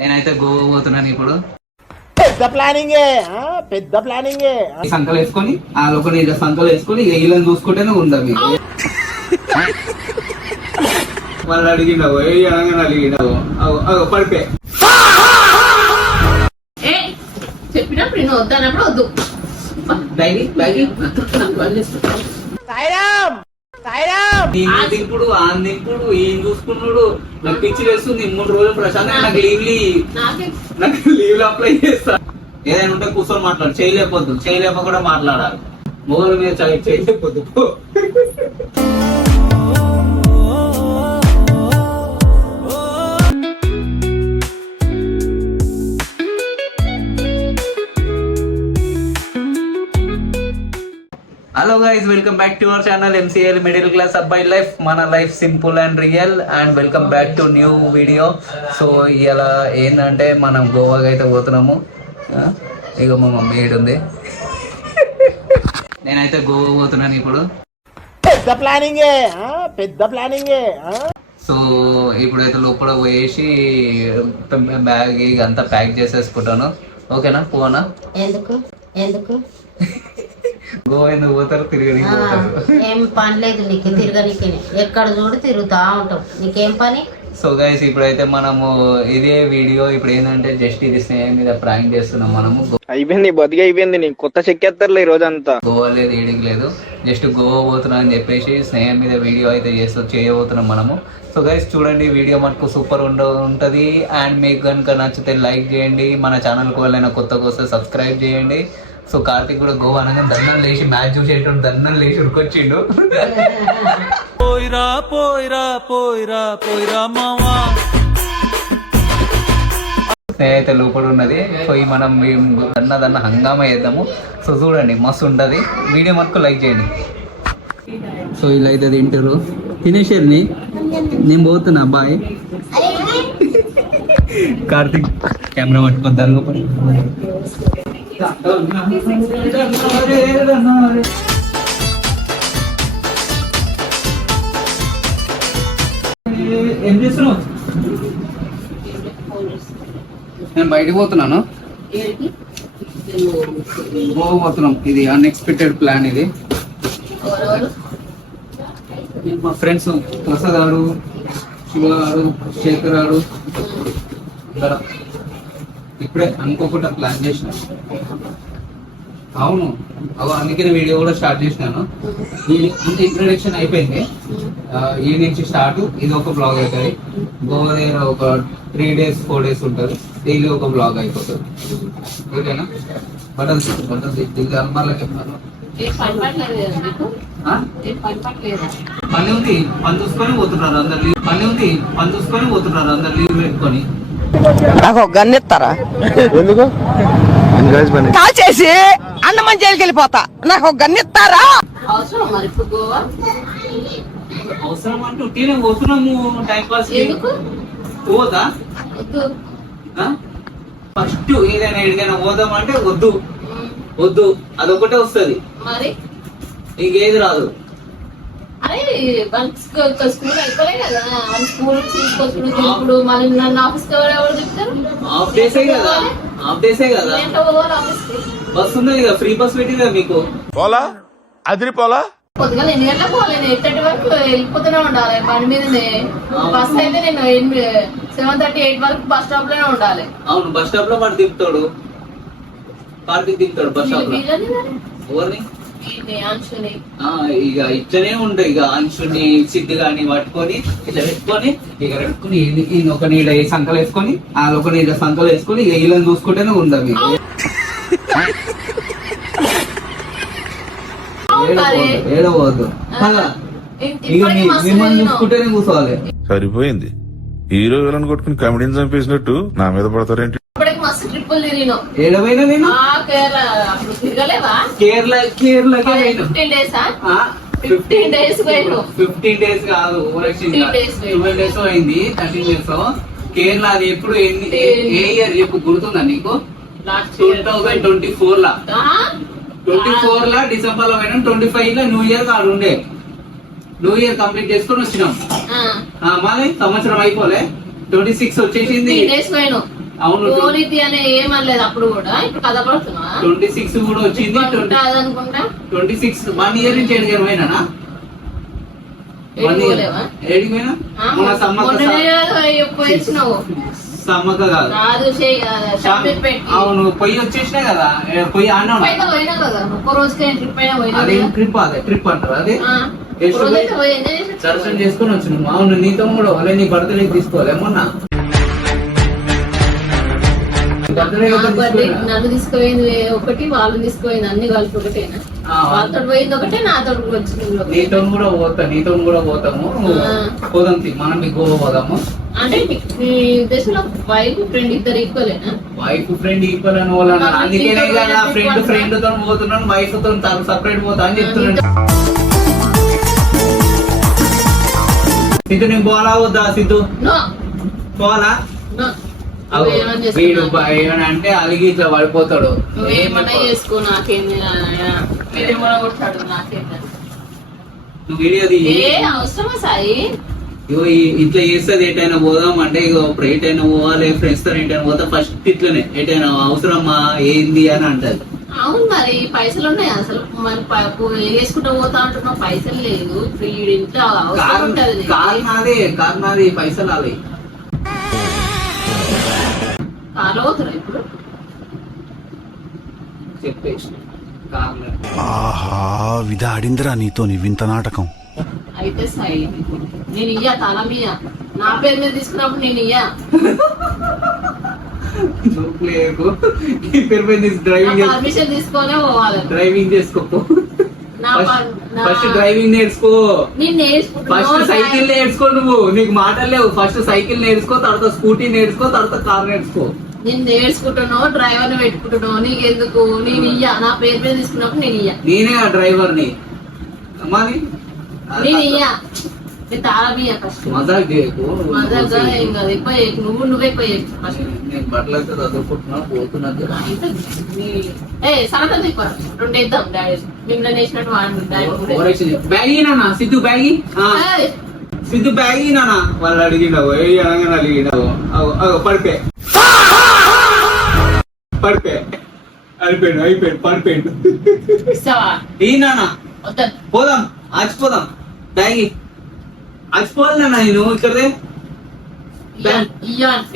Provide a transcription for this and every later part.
నేనైతే గోవా పోతున్నాను ఇప్పుడు. పెద్ద ప్లానింగే. సంకలు వేసుకొని ఆ లోపల సంకలు వేసుకొని ఇళ్ళని చూసుకుంటేనే ఉండవు. వాళ్ళు అడిగినావు అడిగినావు పడిపోయి చెప్పినప్పుడు నేను వద్దన్నప్పుడు వద్దు. దింపుడు దింపుడు ఏం చూసుకున్నాడు. నాకు పిచ్చి వేస్తుంది. 3 రోజులు ప్రశాంతంగా నాకు లీవ్ అప్లై చేస్తా. ఏదైనా ఉంటే కూర్చొని మాట్లాడు. చేయలేకపోతే కూడా మాట్లాడాలి. మోహన్ మీద చేయలేకపోద్దు. Hello guys, welcome back to our channel MCL middle class అబ్బాయి లైఫ్. మన life simple and real. And welcome back to new video. So ఇలా ఏంటంటే మనం గోవాకి అయితే పోతున్నాము. ఇక మా మమ్మీ ఏడుంది. నేనైతే గోవా పోతున్నాను ఇప్పుడు. పెద్ద ప్లానింగే. సో ఇప్పుడైతే లోపల పోయేసి బ్యాగ్ అంతా ప్యాక్ చేసేసుకుంటాను. ఓకేనా? పోనా? ఎందుకు గోవా ఎందుకు పోతారు? ఏం పని లేదు నీకు తిరగనికి. ఎక్కడ చూడు తిరుగుతా ఉంటావు. నీకేం పని? సో గైస్, ఇప్పుడైతే మనము ఇదే వీడియో ఇప్పుడు ఏంటంటే జస్ట్ ఇది స్నేహం మీద ప్రాంక్ చేస్తున్నాం. మనము అయిపోయింది, బతికి అయిపోయింది. నీకు కొత్త చెక్కేస్తారు ఈ రోజంతా. గోవా లేదు, ఏడింగ్ లేదు. జస్ట్ గోవా పోతున్నాం అని చెప్పేసి స్నేహం మీద వీడియో అయితే చేయబోతున్నాం మనము. సో గైస్ చూడండి, వీడియో మటుకు సూపర్ ఉంటుంది. అండ్ మీకు కనుక నచ్చితే లైక్ చేయండి. మన ఛానల్కి వెళ్ళైనా కొత్తగా వస్తే సబ్స్క్రైబ్ చేయండి. సో కార్తీక్ కూడా గోవా అనగా దండం లేచి మ్యాచ్ చూసేటప్పుడు దండం లేచి ఉరికొచ్చిండు. స్నేహిత లోపల ఉన్నది. సో ఈ మనం దన్న హంగామా చేద్దాము. సో చూడండి, మస్తు ఉంటుంది. వీడియో మటుకు లైక్ చేయండి. సో ఇలా అయితే తింటారు. తినేసారుని నేను పోతున్నా. బాయ్. కార్తీక్ కెమెరా పట్టుకొద్దాం లోపల. ఏం చేస్తున్నావు? నేను బయటకు పోతున్నాను. పోతున్నాం. ఇది అన్ఎక్స్పెక్టెడ్ ప్లాన్. ఇది మా ఫ్రెండ్స్ ప్రసాద్ గారు, శివ గారు, శేఖర్ గారు ఇప్పుడే అనుకోకుండా ప్లాన్ చేసిన. అవును, అందుకనే వీడియో కూడా స్టార్ట్ చేసినాను. ఇంట్రడక్షన్ అయిపోయింది. ఈ నుంచి స్టార్ట్. ఇది ఒక బ్లాగ్ అవుతుంది. గోవా దగ్గర ఒక 3 days 4 days ఉంటుంది. డైలీ ఒక బ్లాగ్ అయిపోతుంది. ఓకేనా? బటన్ దీనికి అల్మార్లో చెప్తాను. పని ఉంది, పని చూసుకొని పోతున్నారు అందరు. అందరు లీవ్ పెట్టుకొని. నాకు ఒక గన్ ఇస్తారా? ఎందుకు? కాల్ చేసి అన్నమని జైలుకి వెళ్ళిపోతా. నాకు ఒక గన్ ఇస్తారా? అవసరం అంటూ టీనే పోతున్నాము. టైం పాస్ పోదా? ఫస్ట్ ఏదైనా ఎడికైనా పోదాం అంటే వద్దు అదొకటే వస్తుంది, ఇంకేది రాదు. అరే స్కూల్ అయిపోలే కదా. స్కూల్ తీసుకొచ్చుడు మళ్ళీ నన్ను ఆఫీస్కి ఎవరు చెప్తారు? హాఫ్ డేసే కదా. బస్ ఉన్నది కదా, ఫ్రీ బస్ పెట్టిందా మీకు? అదిరిపోలా. పొద్దుగా 8 గంటలకు పోవాలి. 8:30 వరకు వెళ్ళిపోతూనే ఉండాలి బండి మీదనే. బస్ అయితే నేను 7:30 8 వరకు బస్ స్టాప్ లోనే ఉండాలి. అవును, బస్ స్టాప్ లో వాడు దింపుతాడు. కార్తీక్ దింపుతాడు బస్ స్టాప్ లో. ఎవరిని? ఇక ఇట్లనే ఉంటాయి. ఇక అంశుని సిద్ధి గాని పట్టుకొని ఇట్లా పెట్టుకొని ఈయన ఒక నీళ్ళ సంకలు వేసుకొని ఆ ఒక నీళ్ళ సంకలు వేసుకొని ఇక వీళ్ళని చూసుకుంటేనే ఉండవు. ఏడవద్దు. ఇక మిమ్మల్ని చూసుకుంటేనే కూర్చోవాలి. సరిపోయింది. హీరో విలన్ కొట్టుకుని కమెడీని చంపేసినట్టు నా మీద పడతారేంటి? ట్రిప్పులు తిరిగిన ఏడవైనా నేను తిరగలేవా? కేరళకి 15 days 15 days కాదు, 12 days అయింది. 13 days. కేరళ అది ఎప్పుడు ఏ ఇయర్ చెప్పు, గుర్తుందా నీకు? 2024 లా. 24 లా డిసెంబర్ లో పోయినాం. 25 లో న్యూ ఇయర్ కాదు ఉండే. న్యూ ఇయర్ కంప్లీట్ చేసుకొని వచ్చినాం. మళ్ళీ సంవత్సరం అయిపోలే. 26 వచ్చేసింది. అవును పోనీతి అనే ఏమనలేదు అప్పుడు కూడా. ఇప్పుడు కథ పడుతున్నా 26 కూడా వచ్చింది. అనుకుంటా 26 1 ఇయర్ నుంచి ఎడిగారు పోయినా ఏడికి పోయినా మన పోయిచ్చినావు సమ్మక్క కాదు అవును పొయ్యి వచ్చేసినా కదా పొయ్యి ఆడినా పోయినా కదా ఒక్క రోజుకే ట్రిప్ అయినా పోయినా అదే ట్రిప్ అదే ట్రిప్ అంటారు అదే దర్శనం చేసుకుని వచ్చినాము. అవును నీతో కూడా వాళ్ళే నీ బర్త్డే తీసుకోవాలి మొన్న నన్ను తీసుకుపోయింది ఒకటి, వాళ్ళు తీసుకుపోయింది అన్ని కలిపి ఒకటేనా? వాళ్ళతో పోయింది ఒకటే, నాతో వచ్చింది. నీతో కూడా పోతా, నీతో కూడా పోతాము. పోదాం మనం గోవా పోదాము. అంటే మీ ఉద్దేశంలో వైఫ్ ఫ్రెండ్ ఇద్దరు ఈక్వలేనా? వైఫ్ ఫ్రెండ్ ఈక్వల్ అని వాళ్ళు అన్నారు. అందుకేనే కదా ఫ్రెండ్ తో పోతున్నాను, వైఫ్ తో సపరేట్ పోతా అని చెప్తున్నాను. సిద్ధు నేను పోవాలా వద్దా? సిద్ధు పోవాలా? వీడు అంటే అలిగి ఇట్లా పడిపోతాడు. ఏమన్నా చేసుకో, నాకేంది నువ్వు వీడియో అవసరమా సాయి? ఇగో ఇట్లా చేస్తుంది. ఎటైనా పోదాం అంటే ఇగో ఇప్పుడు ఎటైనా పోవాలి, ఫ్రెండ్స్ తో ఎటైనా పోతా ఫస్ట్ ఇట్లనే ఎటైనా అవసరమా ఏంది అని అంటది. అవును మరి పైసలు ఉన్నాయి అసలు. మరి వేసుకుంటూ పోతా అంటున్నావు, పైసలు లేదు. ఇప్పుడు ఇంట్లో అవసరం ఉంటది. కారు నాది పైసలు అవి కార్లో పోతున్నా ఇప్పుడు చెప్పేసి కార్లో. ఆహా విధాడిందిరా నీతో వింత నాటకం. అయితే సాయి నేను ఇయ్యా తల మీద నా పేరు మీద తీసుకున్నప్పుడు నేను ఇయ్యా. పర్మిషన్ తీసుకొనే పోవాలి. డ్రైవింగ్ చేసుకో ఫస్ట్ డ్రైవింగ్ నేర్చుకో. ఫస్ట్ సైకిల్ నేర్చుకో. నువ్వు నీకు మాటలు లేవు. ఫస్ట్ సైకిల్ నేర్చుకో, తర్వాత స్కూటీ నేర్చుకో, తర్వాత కార్ నేర్చుకో. నేను నేర్చుకుంటున్నావు, డ్రైవర్ ని పెట్టుకుంటున్నావు. నీకెందుకు? నేను ఇయ్యా, నా పేరు మీద తీసుకున్నప్పుడు నేను ఇయ్యా. నేనే ఆ డ్రైవర్ ని నేను ఇయ్యా. తాళమియా ఫస్ట్. మజాక్ చేయకు. మజాగా ఏం కాదు. ఎక్కువ నువ్వే ఎక్కువ నేను బట్టలతో చదువుకుంటున్నా పోతున్నా. సరదా ఎక్కువ రెండు వేద్దాం డాడీ. నిన్న వేసినట్టు బ్యాగీ నాన్న సిద్ధు బ్యాగీ సిద్ధు బ్యాగీ నాన్న వాళ్ళు అడిగినావు అనగానే అడిగినావు. అయిపోయాడు పడిపోయాడు. ఈ నాన్న పోదాం ఆచిపోదాం. బ్యాగీ ఆచిపోవాలి నాన్న. నేను ఇక్కడే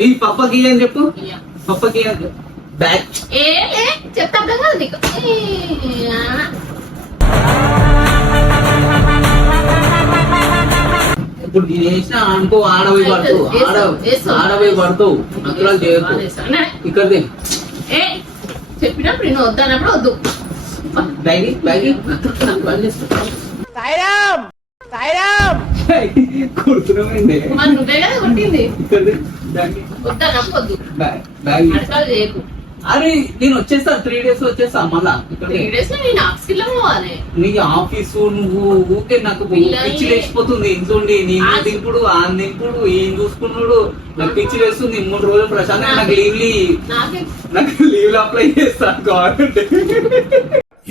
ఈ పప్పకి అని చెప్పు. పప్పకి బ్యాగ్ చెప్తా కదా నీకు. ఇప్పుడు నేను వేసిన అనుకో ఆడవి పడతావు. ఆడవి పడతావు. నక్కలు చేయకు. ఇక్కడదే చెప్పినప్పుడు నేను వద్దన్నప్పుడు వద్దు. బ్యాగీ కుడుతున్నామండి. నువ్వే కదా కొట్టింది. వద్దన్నప్పుడు వద్దు. అడకాలు చేయకు. అరే నేను వచ్చేస్తా 3 days లో వచ్చేస్తా. మళ్ళా 3 days లో నేను ఆఫీస్కి పోవాలి. నీ ఆఫీసు నువ్వు ఊకే నాకు పిచ్చి లేచిపోతుంది. ఇంకోండి నేను దింపుడు ఆ దింపుడు ఏం చూసుకున్నాడు నాకు పిచ్చి లేస్తుంది. 3 రోజులు ప్రశాంతంగా నాకు లీవ్ అప్లై చేస్తాను గవర్నమెంట్.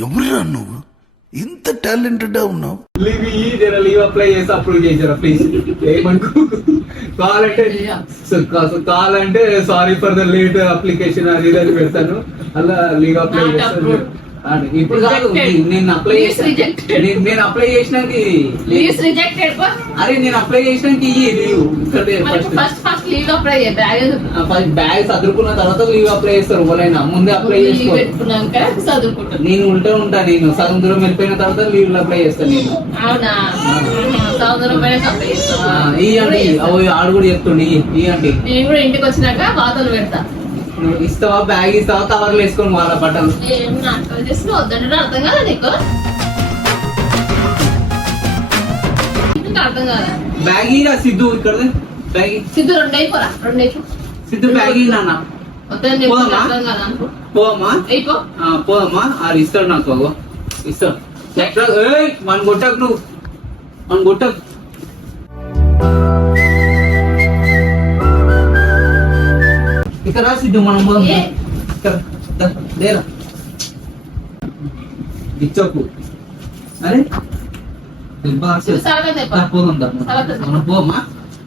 ఎవరురా నువ్వు ఇంత టాలెంటెడ్ ఉన్నావు? లీవ్ అప్లై చేసి అప్రూవ్ చేసారా ప్లీజ్. ఏమనుకో కావాలంటే sorry for the late application అది ఇది పెడతాను. అలా లీవ్ అప్లై చేస్తాను. ఇప్పుడు కాదు నేను అప్లై చేసినాక అరే నేను అప్లై చేసినాక బ్యాగ్ చదువుకున్న తర్వాత లీవ్ అప్లై చేస్తారు. ఎవరైనా ముందే అప్లై చేసుకోవాలి. నేను ఉంటా. నేను సగం దూరం వెళ్ళిపోయిన తర్వాత లీవ్ అప్లై చేస్తాను. నేను ఇవ్వండి ఆడు కూడా చెప్తుండి ఇవ్వండి. నేను కూడా ఇంటికి వచ్చినాక బాధలు పెడతా. ఇస్తావా బ్యాగ్ ఇస్తావా కవర్లు వేసుకొని వాళ్ళ బట్టలు అర్థం కాదా నీకు? అర్థం కాదా? బ్యాగ్ సిద్ధు ఇక్కడ బ్యాగ్ సిద్ధు 2 అయిపోరా 2 అయిపో. సిద్ధు బ్యాగ్ నాన్న పోమ్మా పోదమ్మా. ఆడు ఇస్తాడు నాకు ఇస్తాడు. మన కొట్టకు నువ్వు మన కొట్టకు. ఇక్కడ సిద్ధు మనం పోదాం. లేరా ఇచ్చకు. అరే పోదాం మనం పోమా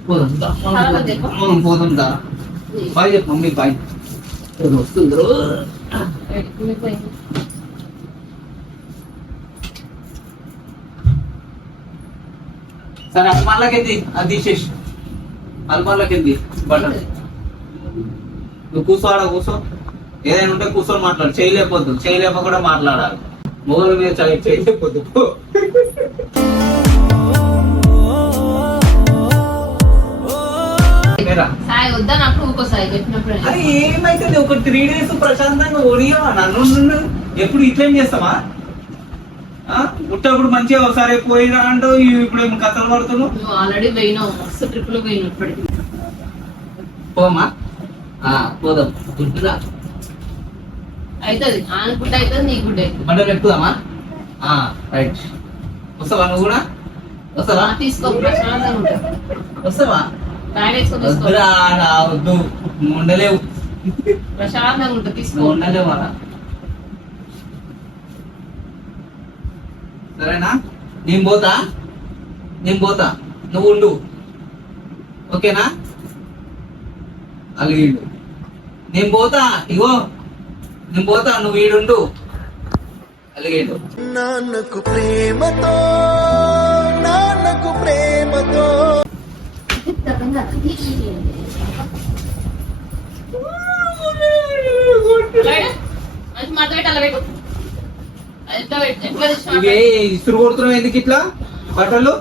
పోదాం దా. బాయ్ చెప్పు మమ్మీ బాయ్. వస్తుంది సరే అల్మార్లకి అది తీసేసి అల్మార్లకి బట్టలు నువ్వు కూర్చో ఆడ కూర్చో ఏదైనా ఉంటే కూర్చొని మాట్లాడు చేయలేకపోద్దు చేయలేక కూడా మాట్లాడాలి మొగల మీద చేయలేకపోద్దు సాయి వద్దా నాకు ఊకో సాయి పెట్టినప్పుడు అది ఏమైతుంది ఒక 3 days ప్రశాంతంగా ఒడియవా నన్ను ఎప్పుడు ఇట్లేం చేస్తావా పుట్టప్పుడు మంచిగా ఒకసారి పోయిరా అంటూ ఇప్పుడు ఏమో కథలు పడుతున్నావు నువ్వు ఆల్రెడీ పోయినావు మస్తు ట్రిప్లు పోయినావు ఇప్పటికి పోమా పోదాం గుడ్డురా అవుతుంది ఆయన గుడ్డ అవుతుంది నీ గుడ్డ అవుతుంది మంటలు ఎక్కుదామా రైట్ వస్తావా నువ్వు కూడా వస్తావా తీసుకో ప్రశాంతంగా ఉంటుంది వస్తావా బ్యాగ్ వేసుకో తీసుకో వద్దురా వద్దు ఉండలేవు ప్రశాంతంగా ఉంటుంది తీసుకో ఉండలేవా సరేనా నేను పోతా నువ్వు ఉండు ఓకేనా అలిగిండు నేను పోతా ఇగో నేను పోతా నువ్వు వీడుండు అలిగిండు నాన్నకు ప్రేమతో మంచి మాట పెట్టి అలా పెట్టు ఇవే ఇసురు కొడుతున్నావు ఎందుకు ఇట్లా బట్టలు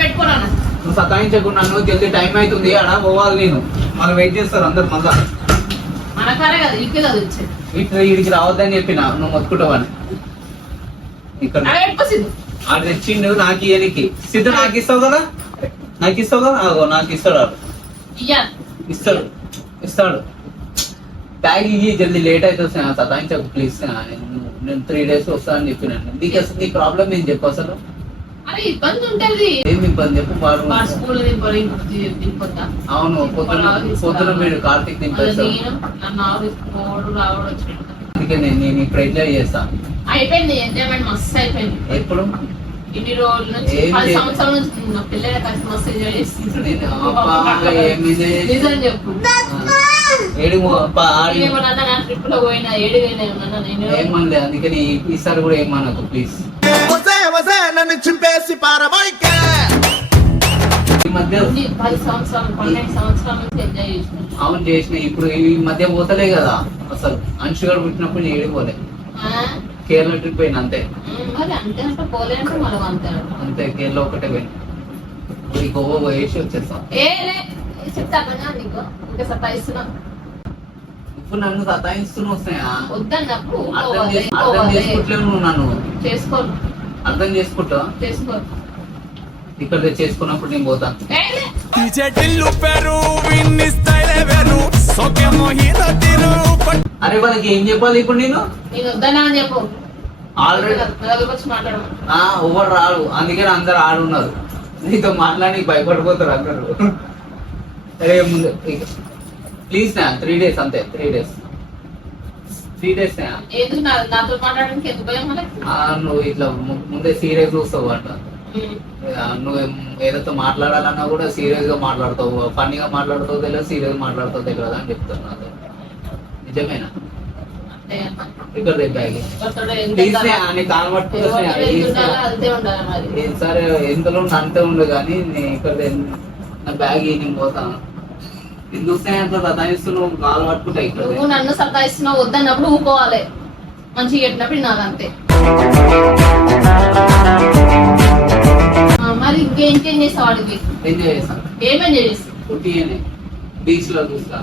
పెట్టుకోరా నువ్వు సతాయించకుండా నన్ను జల్దీ టైం అవుతుంది ఆడ పోవాలి నేను మనం వెయిట్ చేస్తారు అందరు మళ్ళా మనకారే కదా ఇకే కదా వచ్చేది వీడికి రావద్దని చెప్పిన నువ్వు మొత్తుకుంటావని ఇక్కడ ఆడ తెచ్చిండు నాకు ఇయనికి సిద్ధ నాకు ఇస్తావు కదా నాకు ఇస్తాడు ఆడు ఇస్తాడు బ్యాగ్ ఇయ్యి జల్దీ లేట్ అవుతుంది సతాయించకు ప్లీజ్ నేను 3 days వస్తానని చెప్పినాను నీకు అసలు నీ ప్రాబ్లం ఏం చెప్పు అసలు అరే ఇబ్బంది ఉంటది ఏమి ఇబ్బంది చెప్పు స్కూల్ అవును పొద్దున వీడు కార్తీక్ దింపేస్తాను అందుకే నేను ఇప్పుడు ఎంజాయ్ చేస్తాను అయిపోయింది ఎంజాయ్మెంట్ మస్తు అయిపోయింది ఎప్పుడు ఇన్ని రోజుల నుంచి 10 సంవత్సరాల నుంచి నా పిల్లల కలిసి మస్తు ఎంజాయ్ చేస్తుంది నిజం చెప్పు ఏమన్నా ట్రిప్ లో పోయినా ఏమనలే అందుకని ఈసారి కూడా ఏమనకు ప్లీజ్ నన్ను చింపేసి పారబోయిక ఈ మధ్య 10 సంవత్సరాలు 12 సంవత్సరాల నుంచి ఎంజాయ్ చేసిన అవును చేసిన ఇప్పుడు ఈ మధ్య పోతలే కదా అసలు అంశుగాడు పుట్టినప్పుడు ఏడిపోలే కేరళ ట్రిప్ పోయిన అంతే మరి అంతే అంటే పోలే అంటే మనం అంతే కేరళ ఒకటే పోయిన గోవా పోయేసి వచ్చేస్తాం చెప్తాను నీకు ఇంకా సతాయిస్తున్నా ఇప్పుడు నన్ను సతాయిస్తున్నావు వస్తాయా వద్దన్నప్పుడు అర్థం చేసుకుంటలేవు నువ్వు నన్ను చేసుకోను అర్థం చేసుకుంటా ఇక్కడ చేసుకున్నప్పుడు నేను పోతా అరే వాళ్ళకి ఏం చెప్పాలి ఇప్పుడు నేను వద్దనా అని చెప్పు ఆల్రెడీ మాట్లాడు ఎవరు రాడు అందుకని అందరు ఆడున్నారు నీతో మాట్లాడి భయపడిపోతారు అందరు అరే ముందు ప్లీజ్ నా 3 days అంతే 3 days ఎందుకు నాతో మాట్లాడడానికి ఎందుకు భయం నువ్వు ఇట్లా ముందే సీరియస్ చూస్తావు అంట నువ్వు ఏదైతే మాట్లాడాలన్నా కూడా సీరియస్ గా మాట్లాడతావు ఫన్నీగా మాట్లాడతావు తెలియదు సీరియస్ మాట్లాడతావు తెలియదు అని చెప్తాను నాతో నిజమేనా ఇక్కడ సరే ఎంతలో అంతే ఉండు కానీ ఇక్కడ నా బ్యాగ్ నేను పోతాను ఎందుకు సతాయిస్తున్నావు కాలు పట్టుకుంటా ఇక్కడ నువ్వు నన్ను సతాయిస్తున్నావు వద్దన్నప్పుడు ఊకోవాలి మంచిగా చెప్పినప్పుడు నాకు అంతే మరి ఇంకేం చేస్తావు వాడికి ఎంజాయ్ చేస్తాను ఏమేం చేస్తావు పుట్టినే బీచ్ లో చూస్తా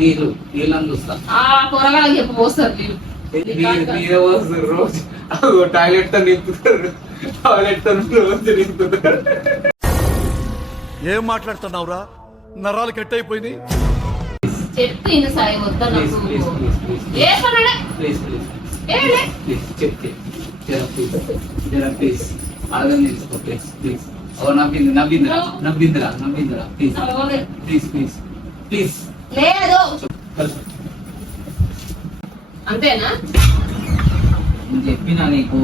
నీళ్ళని చూస్తా కూరగాయలకు చెప్పు పోస్తారు రోజు టాయిలెట్ తో నింపుతారు రోజు నింపుతారు ఏం మాట్లాడుతున్నావురా నరాలు కట్ అయిపోయింది చెప్తే సాయి వద్దన్నప్పుడు ఏ పనడే ప్లీజ్ చెప్తే ప్లీజ్ అడగ నేర్చుకో ప్లీజ్ నవ్విందిరా ప్లీజ్ లేదు అంతేనా చెప్పినా నీకు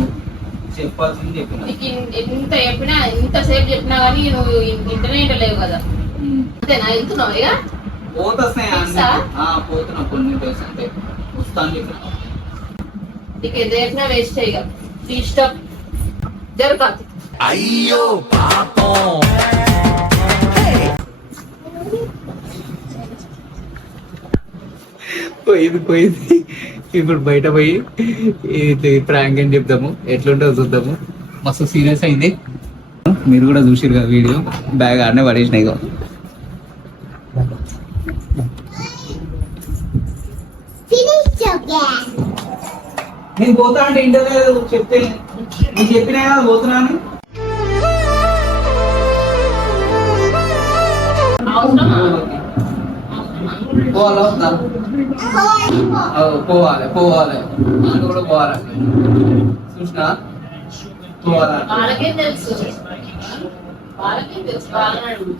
చెప్పాల్సింది చెప్పినా నీకు ఎంత చెప్పినా ఎంతసేపు చెప్పినా కానీ నువ్వు ఇంటనే లేవు కదా అంతేనా వెళ్తున్నావు ఇక పోత స్నేహ ఫిక్సా? పోతున్నా కొన్ని డేస్ అంటే వస్తాను చెప్పిన. నీకు ఎదురైనా వేస్ట్ ఇక నీ ఇష్టం జరుగుతుంది. అయ్యో పాపం పోయింది ఇప్పుడు బయట పోయి ఇది ప్రాంక్ అని చెప్తాము, ఎట్లుంటుందో చూద్దాము. మస్తు సీరియస్ అయింది. మీరు కూడా చూసిరు కదా వీడియో, బ్యాగ్ ఆడనే పడేసినాయి ఇక. నేను పోతా అంటే ఇంటర్వ్యూ చెప్తే నేను చెప్పినా కదా పోతున్నాను. అవసరమా? పోవాలా వద్దా? పోవాలి నేను కూడా పోవాలి. చూసినా పోవాలా? వాళ్ళకేం తెలుసు, వాళ్ళకేం తెలుసు, వాళ్ళని అడుగు.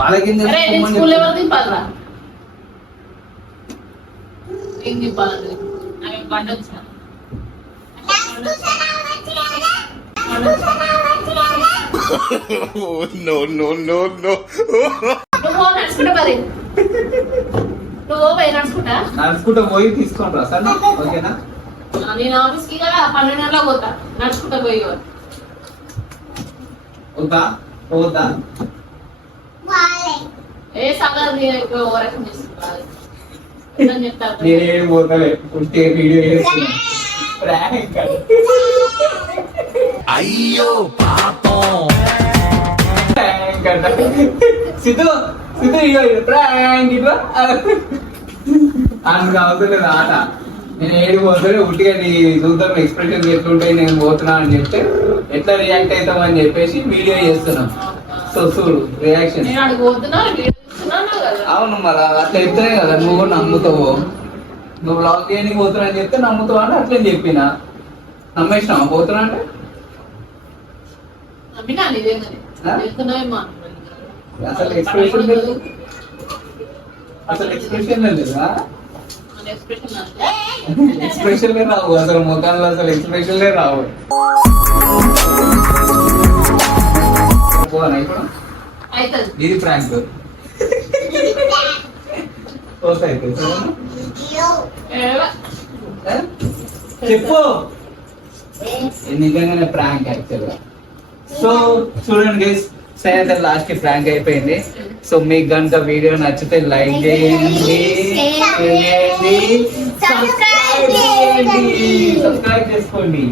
వాళ్ళకి అరే నేను స్కూల్ ఎవరు దింపాలరా? ఏం దింపాలి? అవి బండి వచ్చిన నో నో నో నో నువ్వు నడుచుకుంటా మరి, నువ్వు పోయి నడుచుకుంటా. నడుచుకుంటూ పోయి తీసుకొని రా సార్, ఓకేనా? నేను ఆఫీస్కి కదా 12:30 పోతా, నడుచుకుంటా పోయి. వద్దా పోద్దా? ఏ సంగతి నేను ఎక్కువ ఓవరాక్షన్ చేస్తున్నాను చెప్తాను. నేనేం పోతాలే, ఉంటే వీడియో చేస్తున్నా. ప్రాంక్ అది. అయ్యో పాపం ప్రాంక్ అంట. సిద్ధు ఇగో ఇది ప్రాంక్ ఇట్లా అందుకు అవసరం లేదు ఆట. నేను ఏడు పోతాను ఉట్టిగా నీ చూద్దాం ఎక్స్ప్రెషన్ ఎట్లుంటాయి, నేను పోతున్నా అని చెప్తే ఎట్లా రియాక్ట్ అవుతామని చెప్పేసి వీడియో చేస్తున్నాం. సో చూడు రియాక్షన్. నేను అడుగు పోతున్నా, చూస్తున్నాను కదా. అవును మరి అట్లా చెప్తేనే కదా నువ్వు నమ్ముతావు. నువ్వు బ్లాగ్ చేయడానికి పోతున్నా అని చెప్తే నమ్ముతావు అంటే అట్లే చెప్పిన. నమ్మేసినావా పోతున్నా అంటే? నమ్మినా నిజంగానే వెళ్తున్నావేమో. అసలు ఎక్స్ప్రెషన్ లేదు, అసలు ఎక్స్ప్రెషన్ లేదా? ఎక్స్ప్రెషన్ ఎక్స్ప్రెషన్లే రావు అసలు ముఖాల్లో, అసలు ఎక్స్ప్రెషన్లే రావు. పోనా ఇప్పుడు? అవుతుంది. ఇది ప్రాంక్ పోతాయి చెప్పు. ఇది నిజంగానే ప్రాంక్ యాక్చువల్గా. సో చూడండి గైస్, సరే లాస్ట్ కి ప్రాంక్ అయిపోయింది. సో మీకు కనుక వీడియో నచ్చితే లైక్ చేయండి, సబ్స్క్రైబ్ చేసుకోండి.